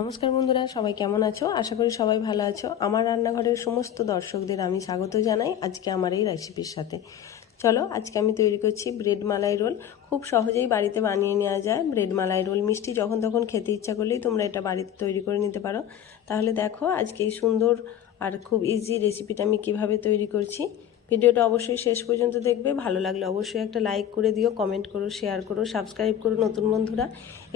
নমস্কার বন্ধুরা, সবাই কেমন আছো? আশা করি সবাই ভালো আছো। আমার রান্নাঘরের সমস্ত দর্শকদের আমি স্বাগত জানাই আজকে আমার এই রেসিপির সাথে। চলো, আজকে আমি তৈরি করছি ব্রেড মালাই রোল খুব সহজেই বাড়িতে বানিয়ে নেওয়া যায় ব্রেড মালাই রোল মিষ্টি যখন তখন খেতে ইচ্ছা করলেই তোমরা এটা বাড়িতে তৈরি করে নিতে পারো। তাহলে দেখো, আজকে এই সুন্দর আর খুব ইজি রেসিপিটা আমি কীভাবে তৈরি করছি। ভিডিওটা অবশ্যই শেষ পর্যন্ত দেখবে। ভালো লাগলে অবশ্যই একটা লাইক করে দিও কমেন্ট করো শেয়ার করো সাবস্ক্রাইব করো নতুন বন্ধুরা।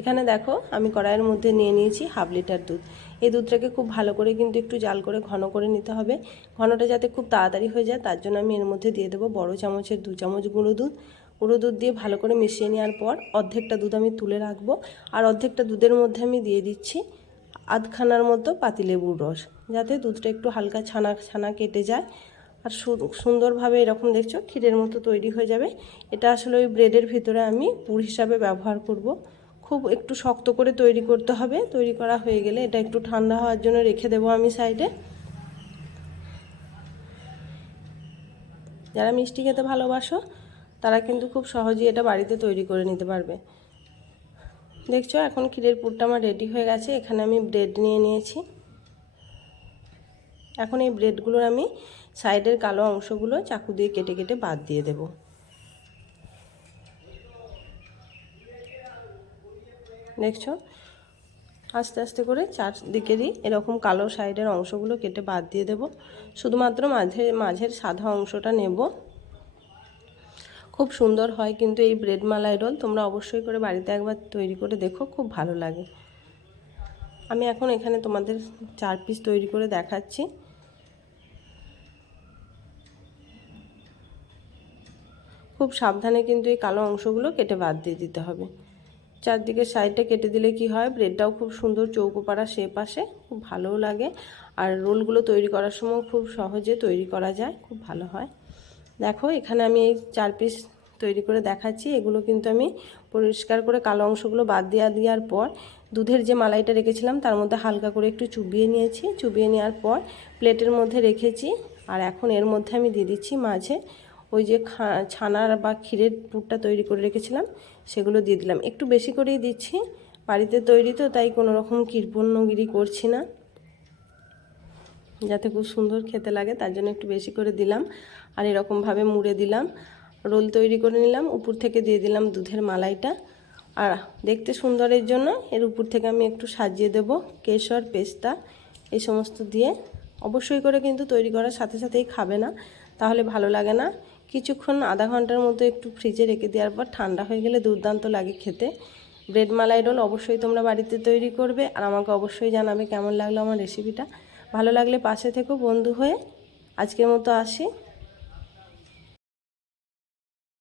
এখানে দেখো, আমি কড়াইয়ের মধ্যে নিয়ে নিয়েছি হাফ লিটার দুধ। এই দুধটাকে খুব ভালো করে কিন্তু একটু জাল করে ঘন করে নিতে হবে। ঘনটা যাতে খুব তাড়াতাড়ি হয়ে যায়, তার জন্য আমি এর মধ্যে দিয়ে দেবো বড় চামচের দু চামচ গুঁড়ো দুধ। গুঁড়ো দুধ দিয়ে ভালো করে মিশিয়ে নেওয়ার পর অর্ধেকটা দুধ আমি তুলে রাখব। আর অর্ধেকটা দুধের মধ্যে আমি দিয়ে দিচ্ছি আধখানার মতো পাতিলেবুর রস, যাতে দুধটা একটু হালকা ছানা ছানা কেটে যায়। আর সুন্দরভাবে এরকম দেখছ, ক্ষীরের মতো তৈরি হয়ে যাবে। এটা আসলে ওই ব্রেডের ভিতরে আমি পুর হিসাবে ব্যবহার করব। খুব একটু শক্ত করে তৈরি করতে হবে। তৈরি করা হয়ে গেলে এটা একটু ঠান্ডা হওয়ার জন্য রেখে দেবো আমি সাইডে। যারা মিষ্টি খেতে ভালোবাসো, তারা কিন্তু খুব সহজেই এটা বাড়িতে তৈরি করে নিতে পারবে। দেখছ, এখন ক্ষীরের পুরটা আমার রেডি হয়ে গেছে। এখানে আমি ব্রেড নিয়ে নিয়েছি। এখন এই ব্রেডগুলোর আমি সাইডের কালো অংশগুলো চাকু দিয়ে কেটে কেটে বাদ দিয়ে দেব। দেখছ? আস্তে আস্তে করে চার চারদিকেরই এরকম কালো সাইডের অংশগুলো কেটে বাদ দিয়ে দেব। শুধুমাত্র মাঝে, মাঝের সাদা অংশটা নেব। খুব সুন্দর হয় কিন্তু এই ব্রেড মালাই রোল। তোমরা অবশ্যই করে বাড়িতে একবার তৈরি করে দেখো, খুব ভালো লাগে। আমি এখন এখানে তোমাদের চার পিস তৈরি করে দেখাচ্ছি। খুব সাবধানে কিন্তু এই কালো অংশগুলো কেটে বাদ দিয়ে দিতে হবে। চারদিকে সাইডটা কেটে দিলে কি হয়? ব্রেডটাও খুব সুন্দর চৌকো পাড়া শেপ আসে, খুব ভালোও লাগে। আর রোলগুলো তৈরি করার সময় খুব সহজে তৈরি করা যায়, খুব ভালো হয়। দেখো, এখানে আমি এই চার পিস তৈরি করে দেখাচ্ছি। এগুলো কিন্তু আমি পরিষ্কার করে কালো অংশগুলো বাদ দেওয়া দেওয়ার পর দুধের যে মালাইটা রেখেছিলাম, তার মধ্যে হালকা করে একটু চুবিয়ে নিয়েছি। চুবিয়ে নেওয়ার পর প্লেটের মধ্যে রেখেছি। আর এখন এর মধ্যে আমি দিয়ে দিচ্ছি মাঝে ওই যে ছানার বা ক্ষীরের পুরটা তৈরি করে রেখেছিলাম, সেগুলো দিয়ে দিলাম। একটু বেশি করেই দিচ্ছি। বাড়িতে তৈরি তো, তাই কোনো রকম কীর্পণ্যগিরি করছি না। যাতে খুব সুন্দর খেতে লাগে, তার জন্য একটু বেশি করে দিলাম। আর এরকমভাবে মুড়ে দিলাম। রোল তৈরি করে নিলাম। উপর থেকে দিয়ে দিলাম দুধের মালাইটা। আর দেখতে সুন্দরের জন্য এর উপর থেকে আমি একটু সাজিয়ে দেব কেশর, পেস্তা, এই সমস্ত দিয়ে। অবশ্যই করে কিন্তু তৈরি করার সাথে সাথেই খাবে না, তাহলে ভালো লাগে না। কিছুক্ষণ আধা ঘণ্টার মতো একটু ফ্রিজে রেখে দেওয়ার পর ঠান্ডা হয়ে গেলে দুর্দান্ত লাগে খেতে। ব্রেড মালাই রোল অবশ্যই তোমরা বাড়িতে তৈরি করবে আর আমাকে অবশ্যই জানাবে কেমন লাগল আমার রেসিপিটা ভালো লাগলে পাশে থেকেও বন্ধু হয়ে। আজকের মতো আসি।